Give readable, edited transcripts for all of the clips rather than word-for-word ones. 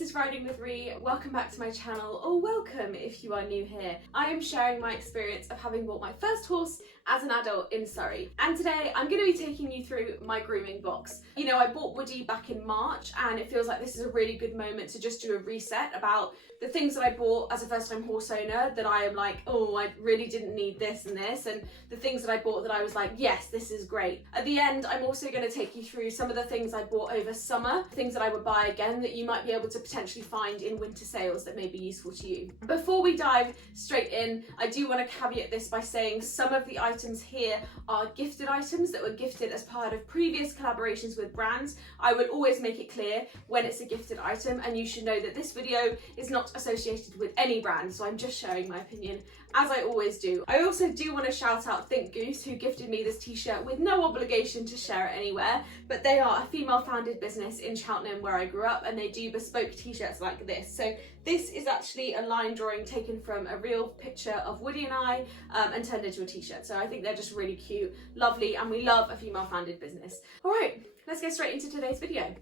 this is Riding with Ree. Welcome back to my channel, or welcome if you are new here. I am sharing my experience of having bought my first horse as an adult in Surrey. And today I'm going to be taking you through my grooming box. You know, I bought Woody back in March and it feels like this is a really good moment to just do a reset about the things that I bought as a first time horse owner that I am like, oh, I really didn't need this and this, and the things that I bought that I was like, yes, this is great. At the end, I'm also going to take you through some of the things I bought over summer, things that I would buy again that you might be able to potentially find in winter sales that may be useful to you. Before we dive straight in, I do want to caveat this by saying some of the items here are gifted items that were gifted as part of previous collaborations with brands. I would always make it clear when it's a gifted item, and you should know that this video is not associated with any brand, so I'm just sharing my opinion as I always do. I also do want to shout out Think Goose, who gifted me this t-shirt with no obligation to share it anywhere, but they are a female founded business in Cheltenham where I grew up, and they do bespoke t-shirts like this. So this is actually a line drawing taken from a real picture of Woody and I and turned into a t-shirt. So I think they're just really cute, lovely, and we love a female founded business. All right, let's get straight into today's video.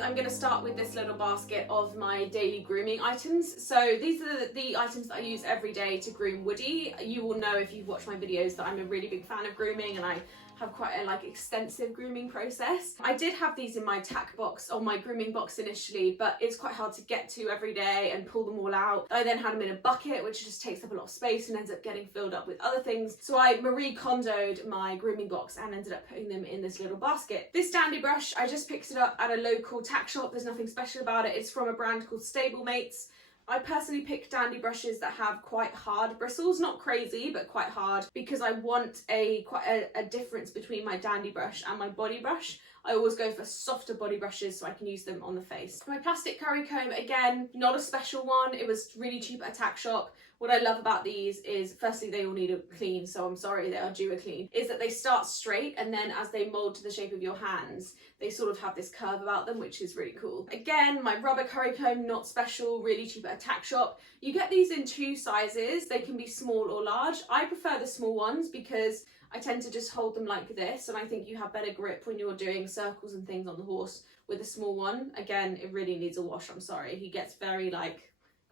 I'm going to start with this little basket of my daily grooming items. So these are the items that I use every day to groom Woody. You will know if you've watched my videos that I'm a really big fan of grooming, and I have quite a extensive grooming process. I did have these in my Tack box or my grooming box initially, but it's quite hard to get to every day and pull them all out. I then had them in a bucket, which just takes up a lot of space and ends up getting filled up with other things. So I Marie Kondo'd my grooming box and ended up putting them in this little basket. This dandy brush, I just picked it up at a local tack shop. There's nothing special about it. It's from a brand called Stablemates. I personally pick dandy brushes that have quite hard bristles, not crazy, but quite hard, because I want quite a difference between my dandy brush and my body brush. I always go for softer body brushes so I can use them on the face. My plastic curry comb, again, not a special one. It was really cheap at a tack shop. What I love about these is, firstly, they all need a clean, so I'm sorry, they are due a clean, is that they start straight, and then as they mold to the shape of your hands, they sort of have this curve about them, which is really cool. Again, my rubber curry comb, not special, really cheap at a tack shop. You get these in two sizes. They can be small or large. I prefer the small ones because I tend to just hold them like this, and I think you have better grip when you're doing circles and things on the horse with a small one. Again, it really needs a wash, I'm sorry. He gets very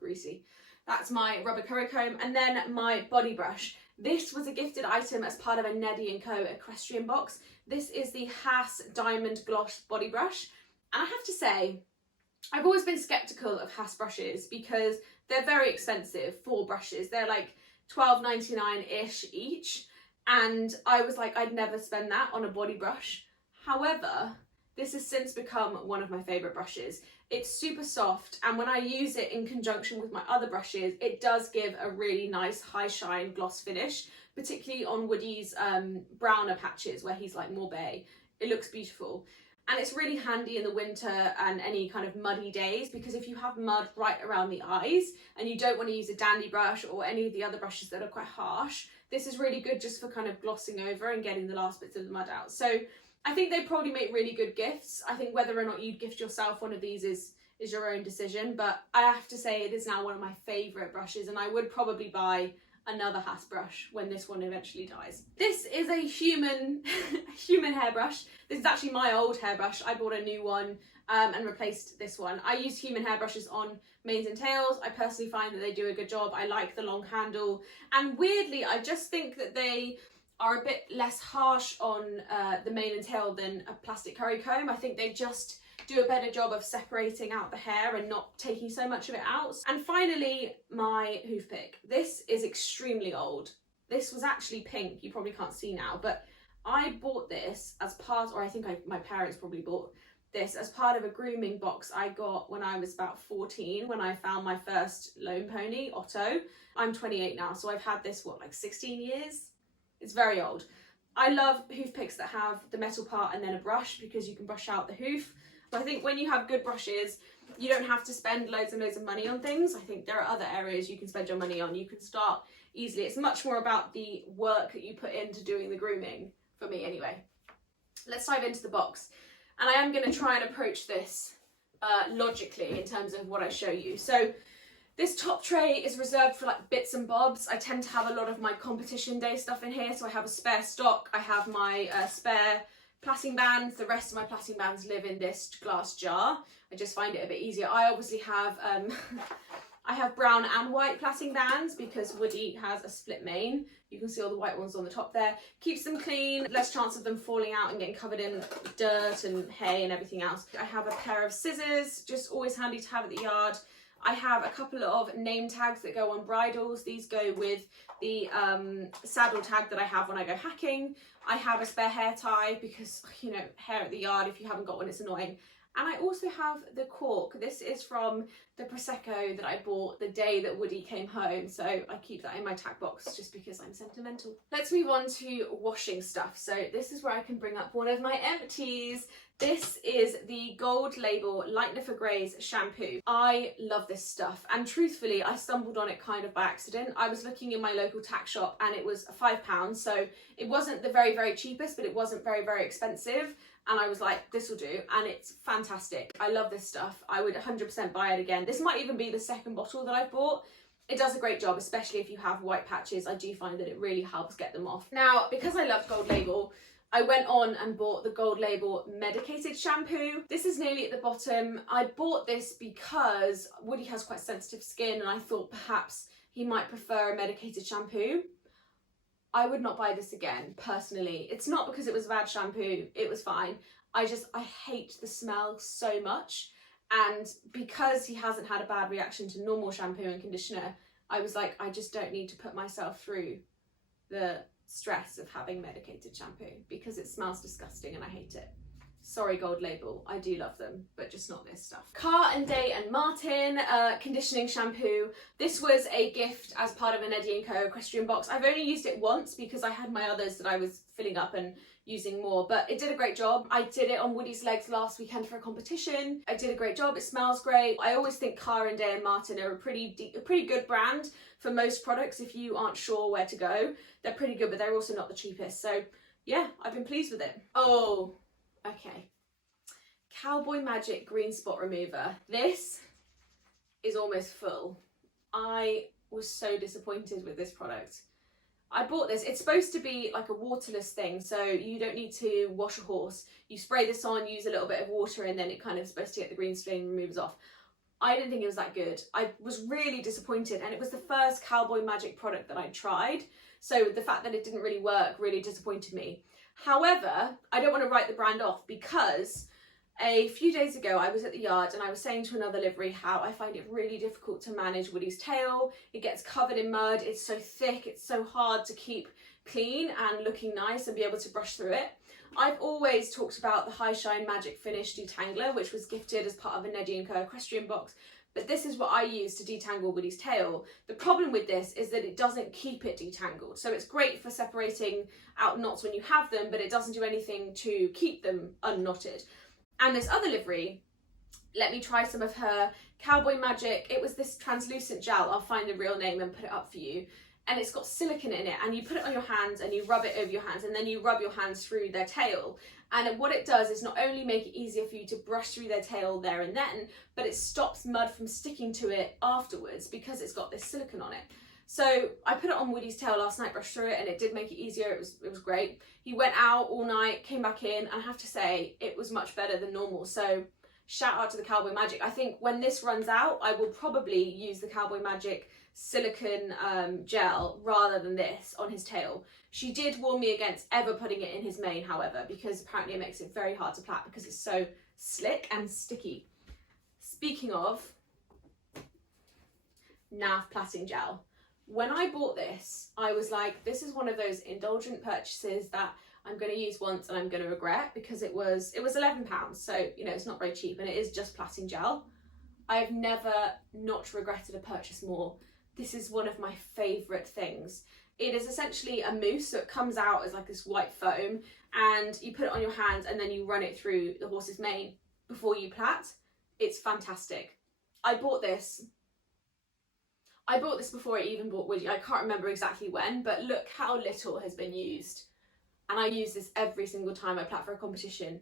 greasy. That's my rubber curry comb. And then my body brush. This was a gifted item as part of a Neddy & Co equestrian box. This is the Haas Diamond Gloss body brush. And I have to say, I've always been skeptical of Haas brushes because they're very expensive for brushes. They're like $12.99-ish each. And I was like, I'd never spend that on a body brush. However, this has since become one of my favourite brushes. It's super soft, and when I use it in conjunction with my other brushes, it does give a really nice high shine gloss finish, particularly on Woody's browner patches where he's like more bay. It looks beautiful. And it's really handy in the winter and any kind of muddy days, because if you have mud right around the eyes and you don't want to use a dandy brush or any of the other brushes that are quite harsh, this is really good just for kind of glossing over and getting the last bits of the mud out. So I think they probably make really good gifts. I think whether or not you'd gift yourself one of these is your own decision, but I have to say it is now one of my favourite brushes, and I would probably buy another Haas brush when this one eventually dies. This is a human hairbrush. This is actually my old hairbrush. I bought a new one and replaced this one. I use human hairbrushes on manes and tails. I personally find that they do a good job. I like the long handle, and weirdly I just think that they are a bit less harsh on the mane and tail than a plastic curry comb. I think they just do a better job of separating out the hair and not taking so much of it out. And finally, my hoof pick. This is extremely old. This was actually pink, you probably can't see now, but I bought this as part, or I think my parents probably bought this as part of a grooming box I got when I was about 14, when I found my first loan pony, Otto. I'm 28 now, so I've had this, 16 years? It's very old. I love hoof picks that have the metal part and then a brush, because you can brush out the hoof. But I think when you have good brushes, you don't have to spend loads and loads of money on things. I think there are other areas you can spend your money on. You can start easily. It's much more about the work that you put into doing the grooming, for me anyway. Let's dive into the box. And I am going to try and approach this logically in terms of what I show you. So This top tray is reserved for like bits and bobs. I tend to have a lot of my competition day stuff in here, so I have a spare stock, I have my spare plaiting bands. The rest of my plaiting bands live in this glass jar. I just find it a bit easier. I obviously have I have brown and white plaiting bands because Woody has a split mane. You can see all the white ones on the top there. Keeps them clean, less chance of them falling out and getting covered in dirt and hay and everything else. I have a pair of scissors, just always handy to have at the yard. I have a couple of name tags that go on bridles. These go with the saddle tag that I have when I go hacking. I have a spare hair tie because, you know, hair at the yard, if you haven't got one, it's annoying. And I also have the cork. This is from the Prosecco that I bought the day that Woody came home. So I keep that in my tack box just because I'm sentimental. Let's move on to washing stuff. So this is where I can bring up one of my empties. This is the Gold Label Lightener for Greys shampoo. I love this stuff, and truthfully I stumbled on it kind of by accident. I was looking in my local tack shop and it was £5, so it wasn't the very cheapest, but it wasn't very expensive, and I was like, this will do, and it's fantastic. I love this stuff. I would 100% buy it again. This might even be the second bottle that I've bought. It does a great job, especially if you have white patches. I do find that it really helps get them off. Now, because I love Gold Label, I went on and bought the Gold Label medicated shampoo. This is nearly at the bottom. I bought this because Woody has quite sensitive skin and I thought perhaps he might prefer a medicated shampoo. I would not buy this again, personally. It's not because it was a bad shampoo, it was fine. I hate the smell so much. And because he hasn't had a bad reaction to normal shampoo and conditioner, I was like, I just don't need to put myself through the stress of having medicated shampoo because it smells disgusting and I hate it. Sorry, Gold Label, I do love them, but just not this stuff. Car and Day and Martin conditioning shampoo. This was a gift as part of an Eddie & Co equestrian box. I've only used it once because I had my others that I was filling up and using more, but it did a great job. I did it on Woody's legs last weekend for a competition. I did a great job, it smells great. I always think Car and Day and Martin are a pretty good brand for most products if you aren't sure where to go. They're pretty good, but they're also not the cheapest. So yeah, I've been pleased with it. Oh, okay. Cowboy Magic Green Spot Remover. This is almost full. I was so disappointed with this product. I bought this. It's supposed to be like a waterless thing, so you don't need to wash a horse. You spray this on, use a little bit of water, and then it kind of supposed to get the green stain removers off. I didn't think it was that good. I was really disappointed, and it was the first Cowboy Magic product that I tried, so the fact that it didn't really work really disappointed me. However, I don't want to write the brand off because a few days ago I was at the yard and I was saying to another livery how I find it really difficult to manage Woody's tail. It gets covered in mud, it's so thick, it's so hard to keep clean and looking nice and be able to brush through it. I've always talked about the High Shine Magic Finish Detangler, which was gifted as part of an Eddie & Co equestrian box, but this is what I use to detangle Woody's tail. The problem with this is that it doesn't keep it detangled. So it's great for separating out knots when you have them, but it doesn't do anything to keep them unknotted. And this other livery let me try some of her Cowboy Magic. It was this translucent gel. I'll find the real name and put it up for you. And it's got silicone in it, and you put it on your hands and you rub it over your hands, and then you rub your hands through their tail. And what it does is not only make it easier for you to brush through their tail there and then, but it stops mud from sticking to it afterwards because it's got this silicone on it. So I put it on Woody's tail last night, brushed through it, and it did make it easier. It was great. He went out all night, came back in, and I have to say it was much better than normal. So shout out to the Cowboy Magic. I think when this runs out, I will probably use the Cowboy Magic silicone gel rather than this on his tail. She did warn me against ever putting it in his mane, however, because apparently it makes it very hard to plait because it's so slick and sticky. Speaking of NAF plaiting gel, when I bought this, I was like, this is one of those indulgent purchases that I'm going to use once and I'm going to regret, because it was £11, so you know it's not very cheap, and it is just plaiting gel. I have never not regretted a purchase more. This is one of my favourite things. It is essentially a mousse, so it comes out as like this white foam, and you put it on your hands and then you run it through the horse's mane before you plait. It's fantastic. I bought this before I even bought Woody. I can't remember exactly when, but look how little has been used. And I use this every single time I plait for a competition.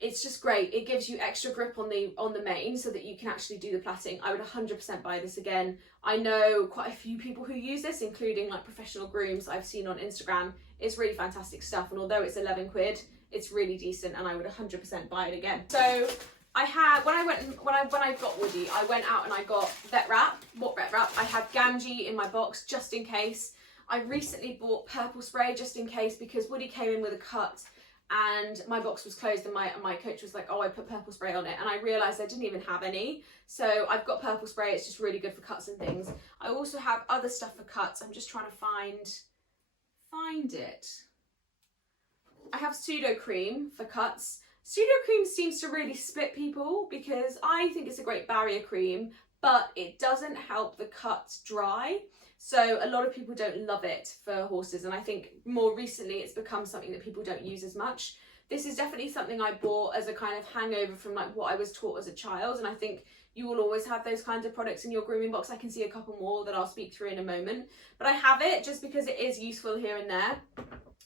It's just great. It gives you extra grip on the mane so that you can actually do the plaiting. I would 100% buy this again. I know quite a few people who use this, including like professional grooms I've seen on Instagram. It's really fantastic stuff, and although it's 11 quid, it's really decent, and I would 100% buy it again. So I had, when I got Woody, I went out and I got vet wrap. What vet wrap? I have Gamgee in my box just in case. I recently bought purple spray just in case, because Woody came in with a cut and my box was closed, and my coach was like, oh, I put purple spray on it, and I realised I didn't even have any. So I've got purple spray. It's just really good for cuts and things. I also have other stuff for cuts. I'm just trying to find it. I have pseudo cream for cuts. Pseudo cream seems to really split people, because I think it's a great barrier cream, but it doesn't help the cuts dry. So a lot of people don't love it for horses, and I think more recently it's become something that people don't use as much. This is definitely something I bought as a kind of hangover from like what I was taught as a child, and I think you will always have those kinds of products in your grooming box. I can see a couple more that I'll speak through in a moment, but I have it just because it is useful here and there,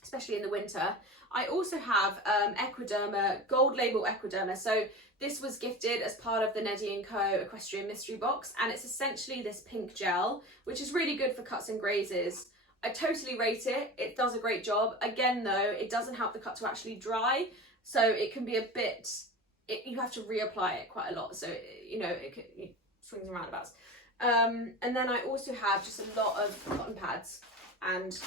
especially in the winter. I also have Equiderma, gold label Equiderma. So this was gifted as part of the Neddy & Co equestrian mystery box, and it's essentially this pink gel, which is really good for cuts and grazes. I totally rate it. It does a great job. Again though, it doesn't help the cut to actually dry, so it can be a bit, you have to reapply it quite a lot, so you know, it swings and roundabouts. And then I also have just a lot of cotton pads and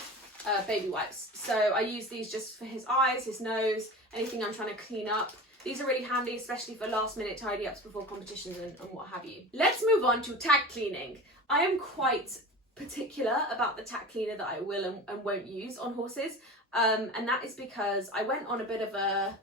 baby wipes. So I use these just for his eyes, his nose, anything I'm trying to clean up. These are really handy, especially for last minute tidy ups before competitions and what have you. Let's move on to tack cleaning. I am quite particular about the tack cleaner that I will and won't use on horses. And that is because I went on a bit of a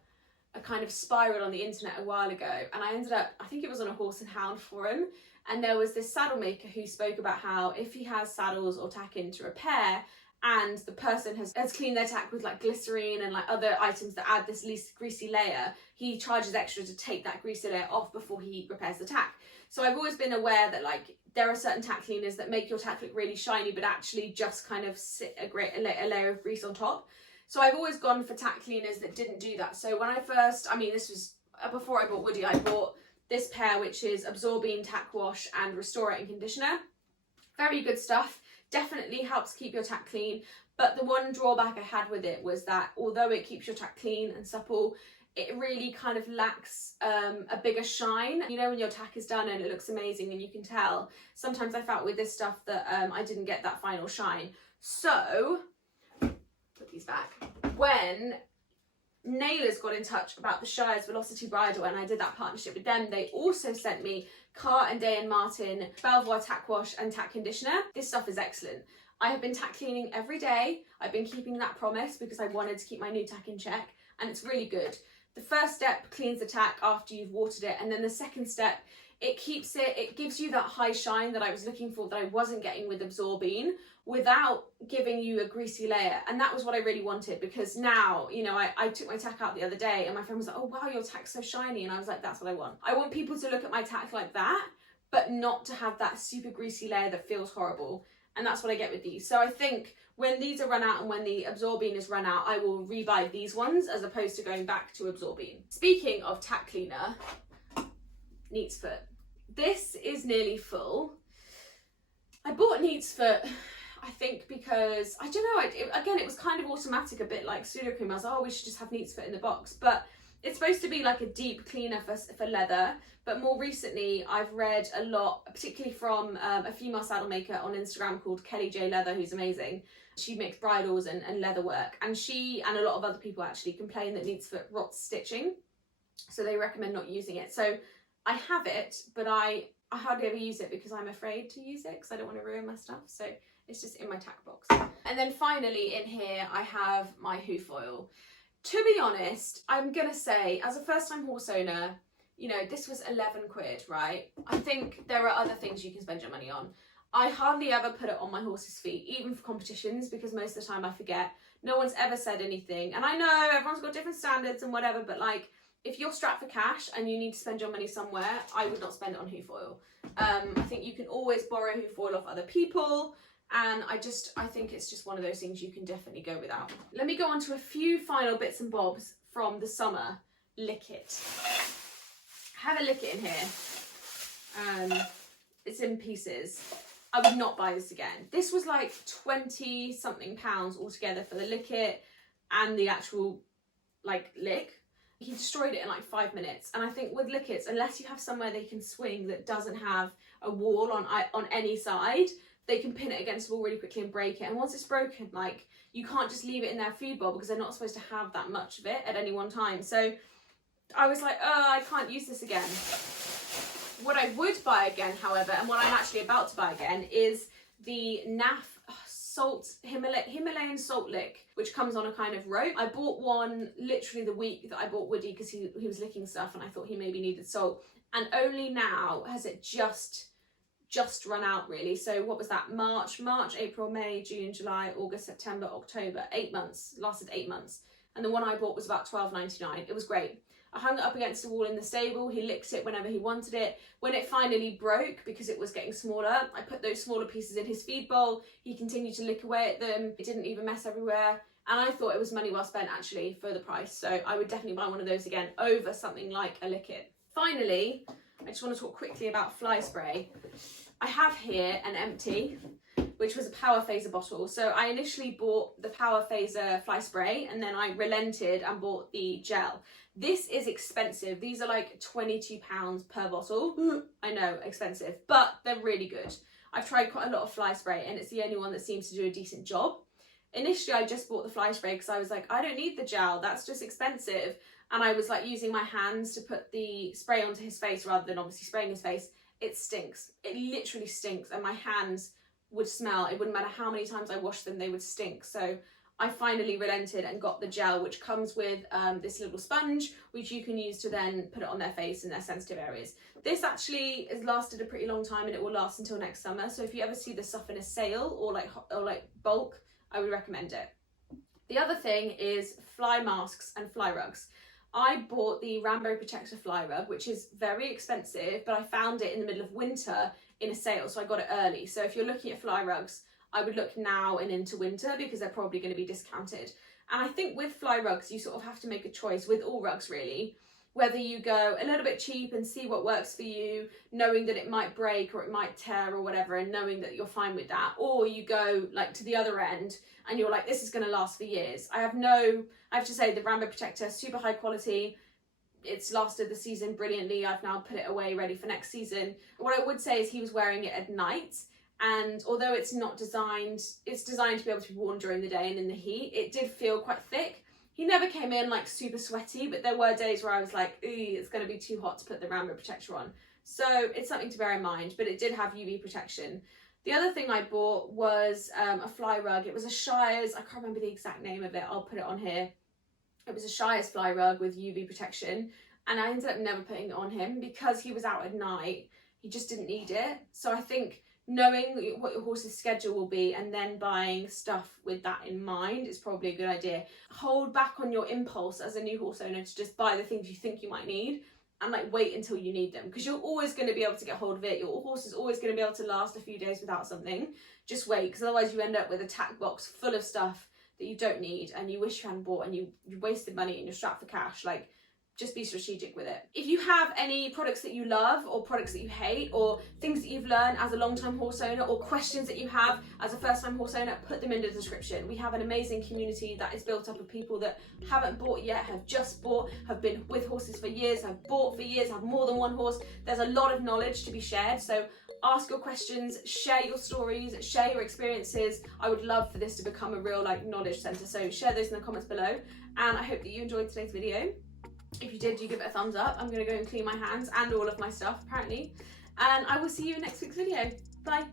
kind of spiral on the internet a while ago, and I ended up, I think it was on a horse and hound forum, and there was this saddle maker who spoke about how if he has saddles or tack in to repair, and the person has cleaned their tack with like glycerine and like other items that add this least greasy layer, he charges extra to take that greasy layer off before he repairs the tack. So I've always been aware that like there are certain tack cleaners that make your tack look really shiny, but actually just kind of sit a layer of grease on top. So I've always gone for tack cleaners that didn't do that. So when I first, I mean, this was before I bought Woody, I bought this pair, which is Absorbine Tack Wash and Restorating Conditioner. Very good stuff. Definitely helps keep your tack clean, but the one drawback I had with it was that although it keeps your tack clean and supple, it really kind of lacks a bigger shine. You know, when your tack is done and it looks amazing and you can tell, sometimes I felt with this stuff that I didn't get that final shine. So, put these back. When Nailers got in touch about the Shire's Velocity Bridle and I did that partnership with them, they also sent me Carr and Day & Martin Belvoir Tack Wash and Tack Conditioner. This stuff is excellent. I have been tack cleaning every day. I've been keeping that promise because I wanted to keep my new tack in check, and it's really good. The first step cleans the tack after you've watered it, and then the second step, it gives you that high shine that I was looking for, that I wasn't getting with Absorbine, without giving you a greasy layer. And that was what I really wanted, because now, you know, I took my tack out the other day and my friend was like, oh wow, your tack's so shiny. And I was like, that's what I want. I want people to look at my tack like that, but not to have that super greasy layer that feels horrible. And that's what I get with these. So I think when these are run out and when the Absorbine is run out, I will rebuy these ones as opposed to going back to Absorbine. Speaking of tack cleaner, Neat's Foot. This is nearly full. I bought Neat's Foot, I think, because, I don't know, again, it was kind of automatic, a bit like Pseudocream. I was like, oh, we should just have Neat's Foot in the box. But it's supposed to be like a deep cleaner for leather. But more recently, I've read a lot, particularly from a female saddle maker on Instagram called Kelly J Leather, who's amazing. She makes bridles and leather work. And she and a lot of other people actually complain that Neat's Foot rots stitching. So they recommend not using it. So I have it, but I hardly ever use it because I'm afraid to use it because I don't want to ruin my stuff. So it's just in my tack box. And then finally in here, I have my hoof oil. To be honest, I'm going to say, as a first-time horse owner, you know, this was 11 quid, right? I think there are other things you can spend your money on. I hardly ever put it on my horse's feet, even for competitions, because most of the time I forget. No one's ever said anything. And I know everyone's got different standards and whatever, but like, if you're strapped for cash and you need to spend your money somewhere, I would not spend it on hoof oil. I think you can always borrow hoof oil off other people. And I think it's just one of those things you can definitely go without. Let me go on to a few final bits and bobs from the summer. Lick-It. Have a Lick-It in here. It's in pieces. I would not buy this again. This was like 20 something pounds altogether for the Lick-It and the actual like lick. He destroyed it in like 5 minutes. And I think with Lick-Its, unless you have somewhere they can swing that doesn't have a wall on any side, they can pin it against the wall really quickly and break it. And once it's broken, like, you can't just leave it in their feed bowl because they're not supposed to have that much of it at any one time. So I was like, oh, I can't use this again. What I would buy again, however, and what I'm actually about to buy again, is the Himalayan salt lick, which comes on a kind of rope. I bought one literally the week that I bought Woody because he was licking stuff and I thought he maybe needed salt. And only now has it just run out, really. So what was that? March, April, May, June, July, August, September, October. 8 months. Lasted 8 months. And the one I bought was about £12.99. It was great. I hung it up against the wall in the stable. He licked it whenever he wanted it. When it finally broke, because it was getting smaller, I put those smaller pieces in his feed bowl. He continued to lick away at them. It didn't even mess everywhere. And I thought it was money well spent, actually, for the price. So I would definitely buy one of those again over something like a Lick-It. Finally, I just want to talk quickly about fly spray. I have here an Empty, which was a Power Phaser bottle. So I initially bought the Power Phaser fly spray and then I relented and bought the gel. This is expensive. These are like £22 per bottle. I know, expensive, but they're really good. I've tried quite a lot of fly spray and it's the only one that seems to do a decent job. Initially, I just bought the fly spray because I was like, I don't need the gel, that's just expensive. And I was like using my hands to put the spray onto his face rather than obviously spraying his face. It stinks. It literally stinks and my hands would smell. It wouldn't matter how many times I washed them, they would stink. So I finally relented and got the gel, which comes with this little sponge, which you can use to then put it on their face in their sensitive areas. This actually has lasted a pretty long time and it will last until next summer. So if you ever see this stuff in a sale or like bulk, I would recommend it. The other thing is fly masks and fly rugs. I bought the Rainbow Protector fly rug, which is very expensive, but I found it in the middle of winter in a sale, so I got it early. So if you're looking at fly rugs, I would look now and into winter because they're probably going to be discounted. And I think with fly rugs, you sort of have to make a choice, with all rugs really, whether you go a little bit cheap and see what works for you, knowing that it might break or it might tear or whatever, and knowing that you're fine with that, or you go like to the other end and you're like, this is going to last for years. I have to say the Rainbow Protector, super high quality. It's lasted the season brilliantly. I've now put it away ready for next season. What I would say is he was wearing it at night. And although it's designed to be able to be worn during the day and in the heat, it did feel quite thick. He never came in like super sweaty, but there were days where I was like, ooh, it's going to be too hot to put the Rainbow Protector on. So it's something to bear in mind, but it did have UV protection. The other thing I bought was a fly rug. It was a Shire's, I can't remember the exact name of it, I'll put it on here. It was a Shire's fly rug with UV protection, and I ended up never putting it on him because he was out at night. He just didn't need it. So I think knowing what your horse's schedule will be and then buying stuff with that in mind is probably a good idea. Hold back on your impulse as a new horse owner to just buy the things you think you might need and like wait until you need them, because you're always going to be able to get hold of it. Your horse is always going to be able to last a few days without something. Just wait, because otherwise you end up with a tack box full of stuff that you don't need and you wish you hadn't bought and you wasted money and you're strapped for cash. Like, just be strategic with it. If you have any products that you love or products that you hate or things that you've learned as a long-time horse owner or questions that you have as a first-time horse owner, put them in the description. We have an amazing community that is built up of people that haven't bought yet, have just bought, have been with horses for years, have bought for years, have more than one horse. There's a lot of knowledge to be shared. So ask your questions, share your stories, share your experiences. I would love for this to become a real like knowledge center. So share those in the comments below. And I hope that you enjoyed today's video. If you did, you give it a thumbs up. I'm going to go and clean my hands and all of my stuff, apparently. And I will see you in next week's video. Bye.